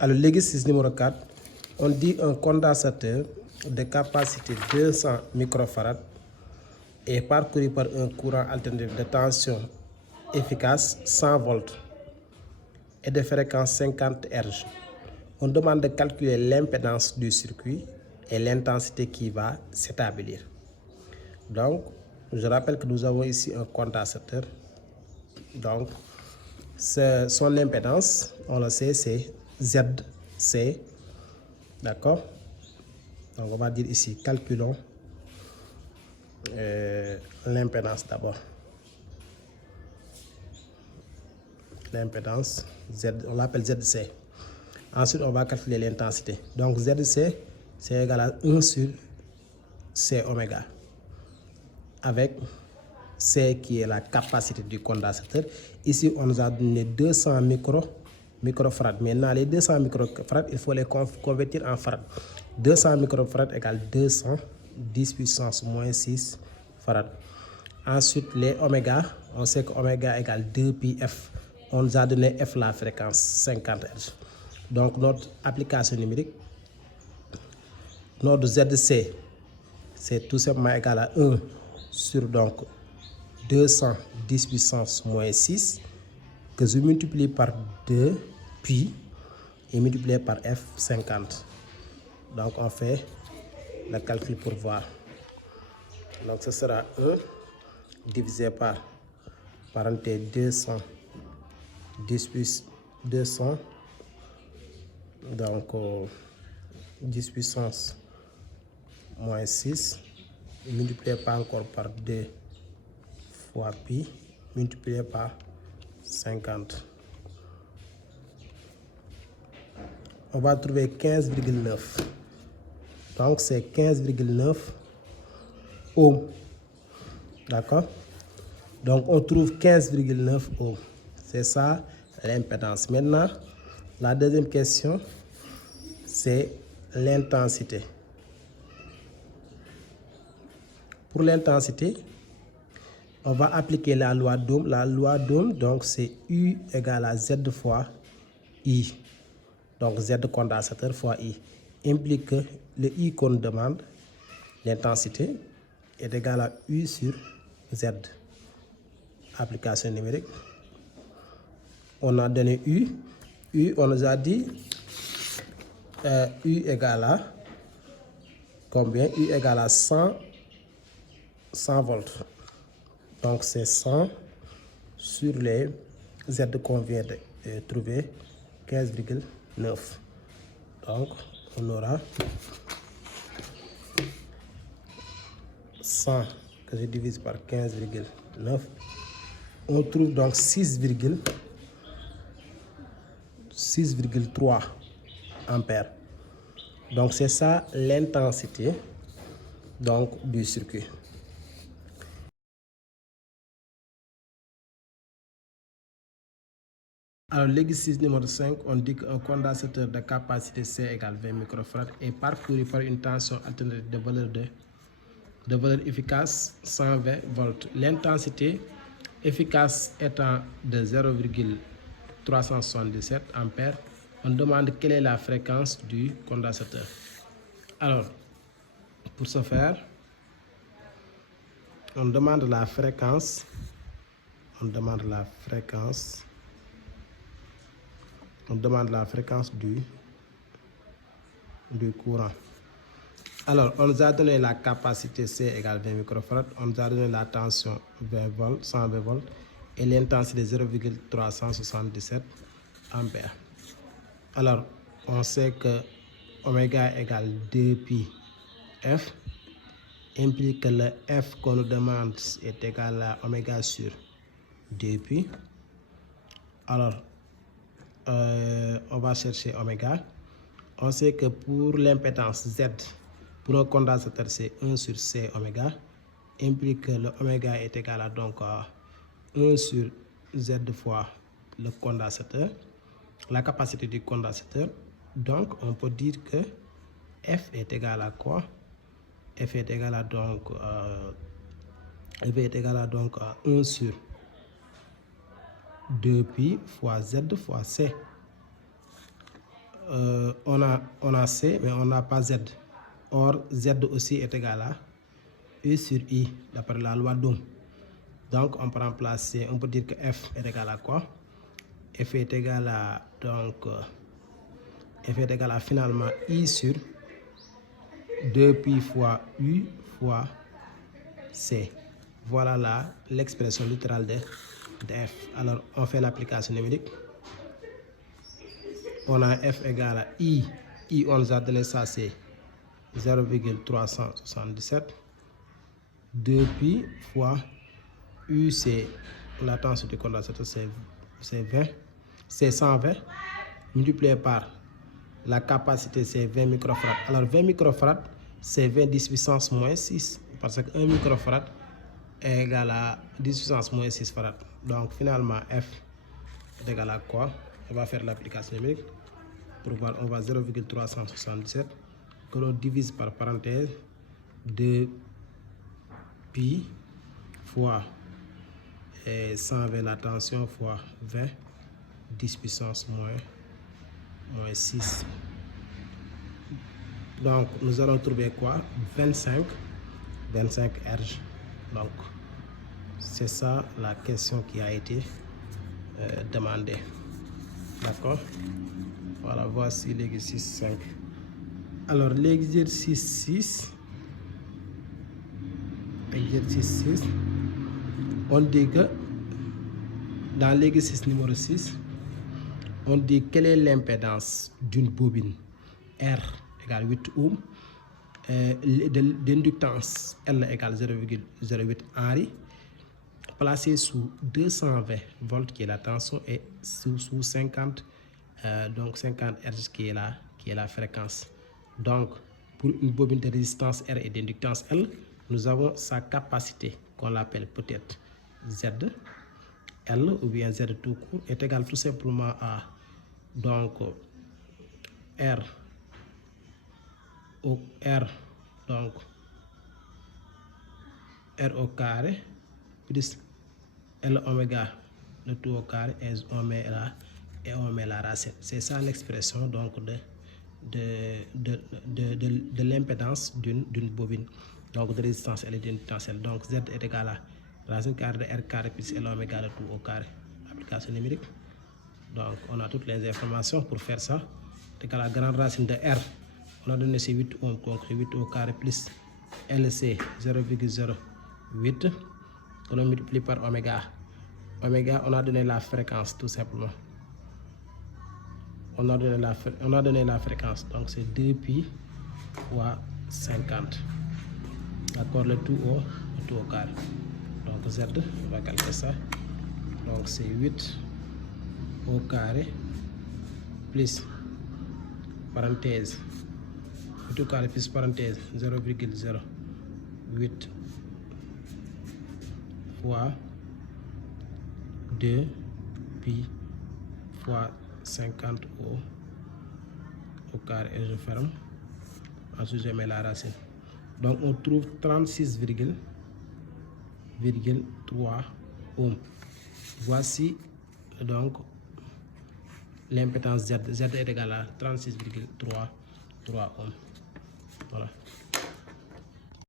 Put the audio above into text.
Alors, l'exercice numéro 4, on dit un condensateur de capacité 200 microfarads est parcouru par un courant alternatif de tension efficace 100 volts et de fréquence 50 Hz. On demande de calculer l'impédance du circuit et l'intensité qui va s'établir. Donc, je rappelle que nous avons ici un condensateur. Donc, son impédance, on le sait, c'est ZC. D'accord? Donc, on va dire ici, calculons l'impédance d'abord. L'impédance, on l'appelle ZC. Ensuite, on va calculer l'intensité. Donc, ZC, c'est égal à 1 sur C oméga. Avec C qui est la capacité du condensateur. Ici, on nous a donné 200 microfarads. Maintenant, les 200 microfarads, il faut les convertir en farad. 200 microfarads égale 200, 10 puissance moins 6 farad. Ensuite, les oméga, on sait que oméga égale 2 pi f. On nous a donné f la fréquence 50 Hz. Donc, notre application numérique, notre ZC, c'est tout simplement égal à 1 sur donc 210 puissance moins 6 que je multiplie par 2 puis et multiplié par F50. Donc on fait le calcul pour voir. Donc ce sera 1 divisé par parenthèse 200 donc 10 puissance moins 6 multiplié par encore par 2 fois pi multiplié par 50. On va trouver 15,9. Donc c'est 15,9 ohms. D'accord? Donc on trouve 15,9 ohms. C'est ça l'impédance. Maintenant, la deuxième question, c'est l'intensité. Pour l'intensité, on va appliquer la loi d'Ohm. La loi d'Ohm, donc c'est U égale à Z fois I. Donc Z condensateur fois I implique que le I qu'on demande, l'intensité, est égal à U sur Z. Application numérique. On a donné U. U, on nous a dit U égale à combien? U égale à 100 volts. Donc c'est 100 sur les Z qu'on vient de trouver, 15,9. Donc on aura 100 que je divise par 15,9. On trouve donc 6,3 ampères. Donc c'est ça l'intensité donc du circuit. Alors l'exercice numéro 5, on dit qu'un condensateur de capacité C égale 20 microfarads est parcouru par une tension alternative de valeur efficace 120 volts. L'intensité efficace étant de 0,377 ampères, on demande quelle est la fréquence du condensateur. Alors, pour ce faire, on demande la fréquence du courant. Alors, on nous a donné la capacité C égale 20 microfarads, on nous a donné la tension 120 volts et l'intensité 0,377 ampères. Alors, on sait que oméga égale 2 pi F, implique que le F qu'on nous demande est égal à oméga sur 2 pi. Alors, on va chercher oméga. On sait que pour l'impédance Z, pour un condensateur, c'est 1 sur C oméga, implique que le oméga est égal à donc 1 sur Z fois le condensateur, la capacité du condensateur. Donc, on peut dire que F est égal à quoi? F est égal à donc 1 sur 2 pi fois Z fois C. on a C, mais on n'a pas Z. Or, Z aussi est égal à U sur I, d'après la loi d'Ohm. Donc, on peut remplacer, on peut dire que F est égal à quoi? F est égal à, F est égal à finalement I sur 2pi fois U fois C. Voilà là l'expression littérale de F. Alors, on fait l'application numérique. On a F égale à I. I, on nous a donné ça, c'est 0,377. 2pi fois U, c'est la tension du condensateur, c'est 20. C'est 120 multiplié par la capacité, c'est 20 microfarads. Alors 20 microfarads, c'est 20 10 puissance moins 6. Parce que 1 microfarad est égal à 10 puissance moins 6 farad. Donc finalement, F est égal à quoi? On va faire l'application numérique. Pour voir, on va 0,377 que l'on divise par parenthèse 2pi fois 120 la tension fois 20 10 puissance moins 6. Donc nous allons trouver quoi? 25 Hz. Donc c'est ça la question qui a été demandée. D'accord? Voilà, voici l'exercice 5. Alors l'exercice 6, on dit que dans l'exercice numéro 6, on dit quelle est l'impédance d'une bobine R égale 8 ohm, d'inductance L égale 0,08 Henry, placée sous 220 volts qui est la tension et sous 50 Hz qui est la fréquence. Donc pour une bobine de résistance R et d'inductance L, nous avons sa capacité qu'on appelle peut-être Z, L ou bien Z tout court est égal tout simplement à donc R au carré plus L oméga le tout au carré et on met la racine. C'est ça l'expression donc de l'impédance d'une bobine, donc de résistance L et d'inductance L. Donc Z est égal à racine carrée de R carré plus L oméga le tout au carré. Application numérique. Donc on a toutes les informations pour faire ça. C'est la grande racine de R. On a donné ces 8 ohms, donc 8 au carré plus LC 0,08. On a multiplié par oméga. Oméga, on a donné la fréquence tout simplement. On a donné la fréquence, donc c'est 2pi fois 50. D'accord, le tout au carré. Donc Z, on va calculer ça. Donc c'est 8 au carré plus parenthèse 8 au carré plus parenthèse 0,08 fois 2 pi fois 50 au carré et je ferme. Ensuite je mets la racine. Donc on trouve 36,3 ohms. Voici donc l'impédance Z. Z est égal à 36,3 ohms. Voilà.